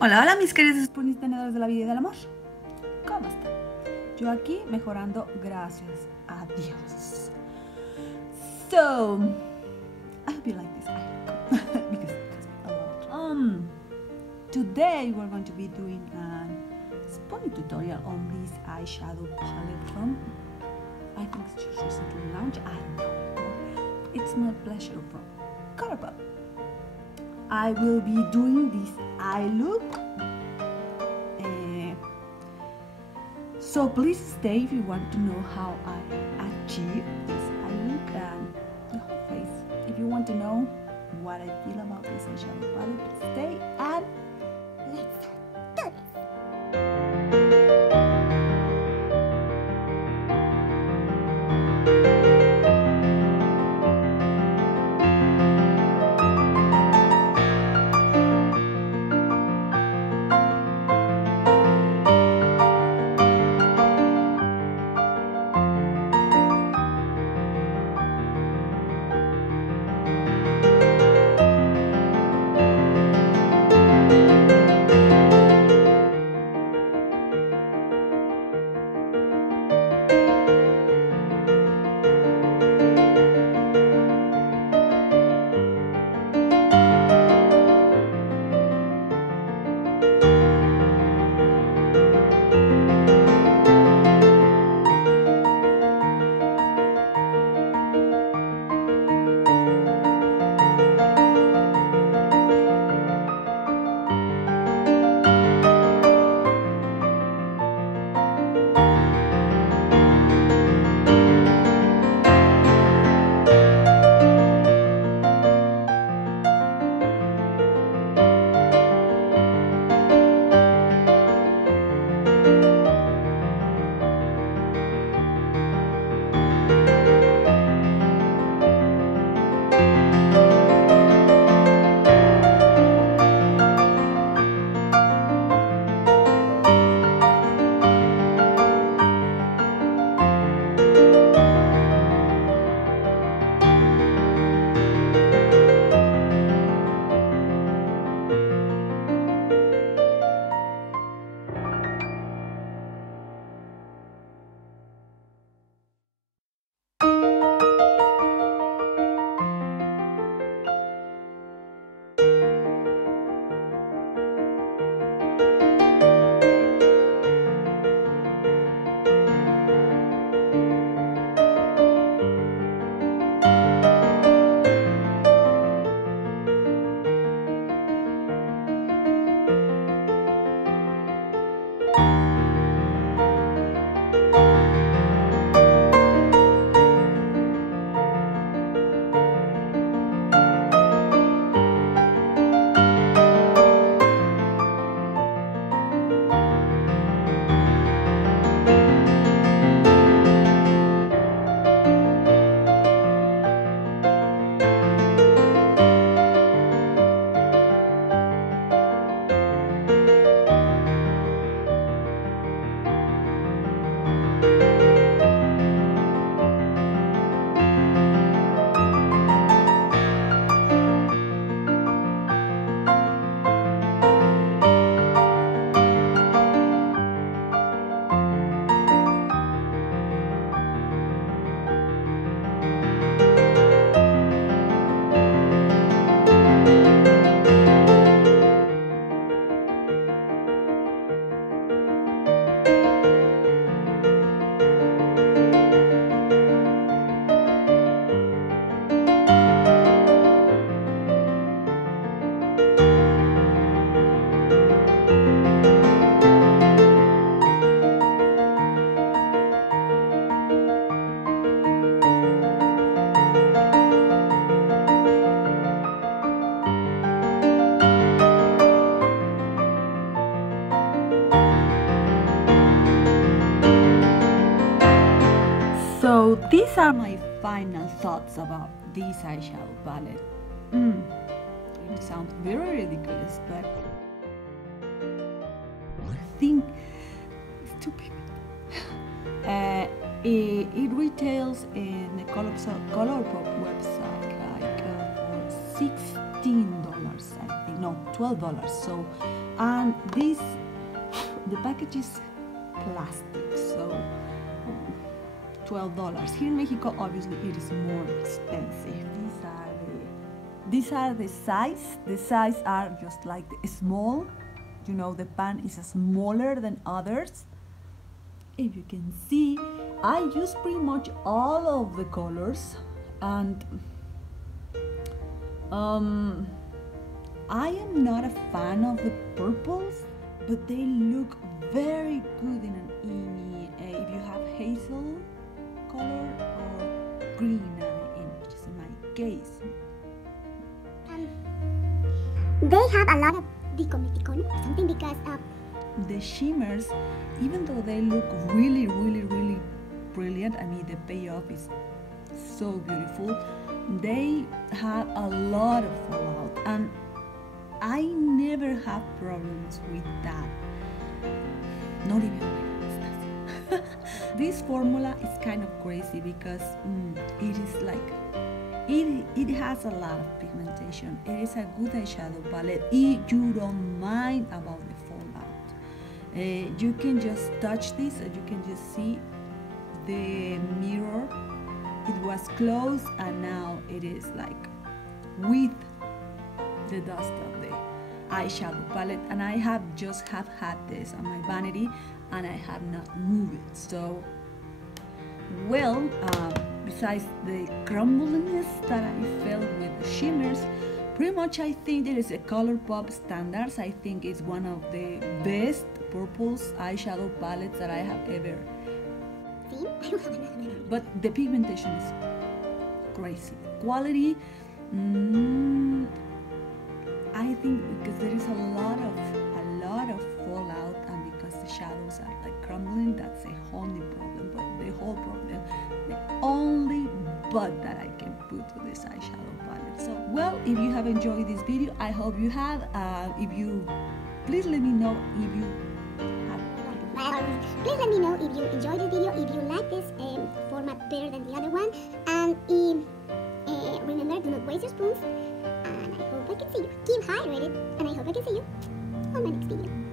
Hola, hola mis queridos Spoonie tenedores de la vida y del amor. ¿Cómo están? Yo aquí mejorando, gracias a Dios. So, I hope you like this eye because it has been a lot. Today we're going to be doing a Spoonie tutorial on this eyeshadow palette from, I think it's just recently launched, I don't know. It's my pleasure from Colourpop. I will be doing this eye look, so please stay if you want to know how I achieve this eye look and the whole face. If you want to know what I feel about this eyeshadow palette, stay and let's do this. So these are my final thoughts about this eyeshadow palette. It sounds very ridiculous, but I think it's too big. It retails in the Colourpop website like for $16, I think, no, $12. So And this, the package is plastic, so $12. Here in Mexico, obviously, it is more expensive. These are the size. The size are just like the small. You know, the pan is smaller than others. If you can see, I use pretty much all of the colors, and I am not a fan of the purples, but they look very good in if you have hazel color or green which is in my case. They have a lot of decorative something because the shimmers, even though they look really brilliant, I mean the payoff is so beautiful, they have a lot of fallout, and I never have problems with that. Not even my husband. This formula is kind of crazy because it is like it has a lot of pigmentation. It is a good eyeshadow palette if you don't mind about the fallout. You can just touch this and you can just see the mirror. It was closed and now it is like with the dust of the eyeshadow palette, and I have had this on my vanity and I have not moved it. So well, besides the crumbliness that I felt with the shimmers, pretty much I think there is a Colourpop standards. I think it's one of the best purples eyeshadow palettes that I have ever seen. But the pigmentation is crazy. Quality, I think because there is a lot of fallout, and because the shadows are like crumbling, that's a whole new problem. But the whole problem, the only but that I can put to this eyeshadow palette. So well, if you have enjoyed this video, I hope you have. If you, please let me know if you have. Please let me know if you enjoyed the video, if you like this format better than the other one, and remember, do not waste your spoons, and I hope I can see you. Keep hydrated, and I hope I can see you on my next video.